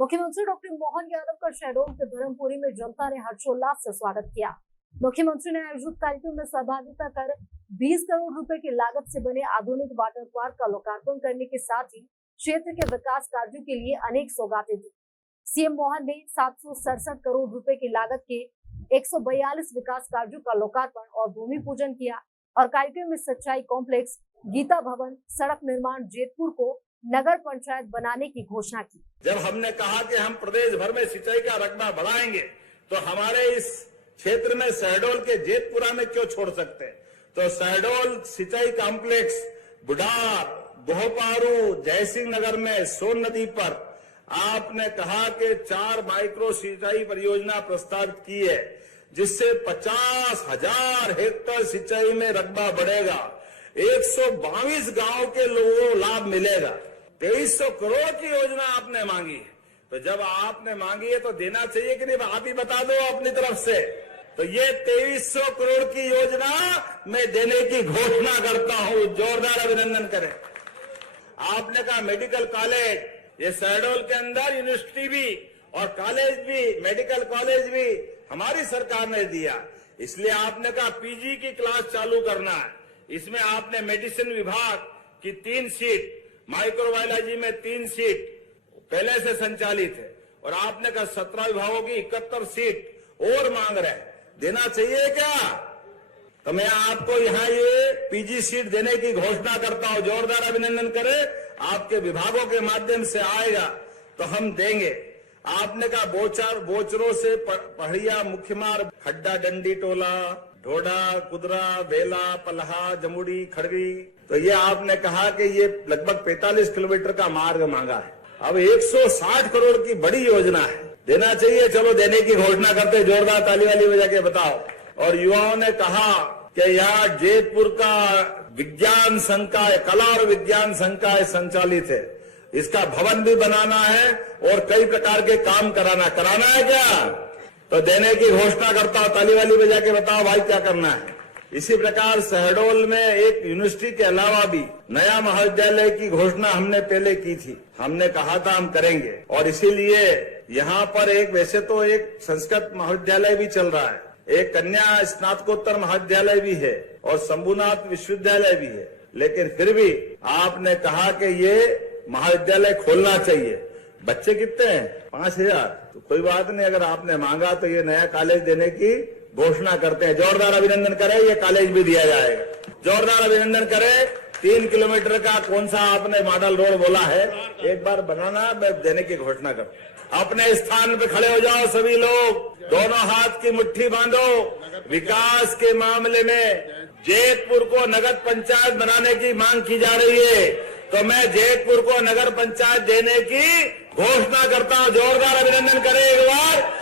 मुख्यमंत्री डॉक्टर मोहन यादव का शहडोल के धर्मपुरी में जनता ने हर्षोल्लास से स्वागत किया। मुख्यमंत्री ने आयोजित कार्यक्रम में सहभागिता कर 20 करोड़ रुपए की लागत से बने आधुनिक वाटर पार्क का लोकार्पण करने के साथ ही क्षेत्र के विकास कार्यों के लिए अनेक सौगातें दी। सीएम मोहन ने 767 करोड़ रुपए की लागत के 142 विकास कार्यों का लोकार्पण और भूमि पूजन किया और कार्यक्रम में सिंचाई कॉम्प्लेक्स, गीता भवन, सड़क निर्माण जेतपुर को नगर पंचायत बनाने की घोषणा की। जब हमने कहा कि हम प्रदेश भर में सिंचाई का रकबा बढ़ाएंगे तो हमारे इस क्षेत्र में शहडोल के जेतपुरा में क्यों छोड़ सकते हैं। तो शहडोल सिंचाई कॉम्प्लेक्स बुढ़ार, बोहपारू, जयसिंह नगर में सोन नदी पर आपने कहा कि 4 माइक्रो सिंचाई परियोजना प्रस्तावित की है, जिससे 50,000 हेक्टेयर सिंचाई में रकबा बढ़ेगा। 122 गांव के लोगों को लाभ मिलेगा। 2300 करोड़ की योजना आपने मांगी है, तो जब आपने मांगी है तो देना चाहिए कि नहीं, आप ही बता दो अपनी तरफ से। तो ये 2300 करोड़ की योजना मैं देने की घोषणा करता हूं, जोरदार अभिनंदन करें। आपने कहा मेडिकल कॉलेज, ये शहडोल के अंदर यूनिवर्सिटी भी और कॉलेज भी, मेडिकल कॉलेज भी हमारी सरकार ने दिया, इसलिए आपने कहा पीजी की क्लास चालू करना है। इसमें आपने मेडिसिन विभाग की 3 सीट, माइक्रोबायोलॉजी में 3 सीट पहले से संचालित है और आपने कहा 17 विभागों की 71 सीट और मांग रहे हैं, देना चाहिए क्या। तो मैं आपको यहाँ ये पीजी सीट देने की घोषणा करता हूं, जोरदार अभिनंदन करें। आपके विभागों के माध्यम से आएगा तो हम देंगे। आपने कहा बोचरों से पहड़िया, मुख्य मार्ग, खड्डा डंडी टोला, ढोडा, कुदरा, बेला, पलहा, जमुड़ी, खड़वी, तो ये आपने कहा कि ये लगभग 45 किलोमीटर का मार्ग मांगा है। अब 160 करोड़ की बड़ी योजना है, देना चाहिए। चलो देने की घोषणा करते, जोरदार ताली वाली बजा के बताओ। और युवाओं ने कहा कि यहाँ जेतपुर का विज्ञान संकाय, कला और विज्ञान संकाय संचालित है, इसका भवन भी बनाना है और कई प्रकार के काम कराना है क्या, तो देने की घोषणा करता हूं। ताली वाली बजा के बताओ भाई क्या करना है। इसी प्रकार शहडोल में एक यूनिवर्सिटी के अलावा भी नया महाविद्यालय की घोषणा हमने पहले की थी, हमने कहा था हम करेंगे और इसीलिए यहाँ पर एक, वैसे तो एक संस्कृत महाविद्यालय भी चल रहा है, एक कन्या स्नातकोत्तर महाविद्यालय भी है और शंभुनाथ विश्वविद्यालय भी है, लेकिन फिर भी आपने कहा कि ये महाविद्यालय खोलना चाहिए। बच्चे कितने हैं? 5000। तो कोई बात नहीं, अगर आपने मांगा तो ये नया कॉलेज देने की घोषणा करते हैं। जोरदार अभिनंदन करें, ये कॉलेज भी दिया जाएगा। जोरदार अभिनंदन करें। 3 किलोमीटर का कौन सा आपने मॉडल रोड बोला है, एक बार बनाना, मैं देने की घोषणा करूं। अपने स्थान पे खड़े हो जाओ सभी लोग, दोनों हाथ की मुट्ठी बांधो। विकास के मामले में जेतपुर को नगर पंचायत बनाने की मांग की जा रही है, तो मैं जेतपुर को नगर पंचायत देने की घोषणा करता हूं। जोरदार अभिनंदन करें एक बार।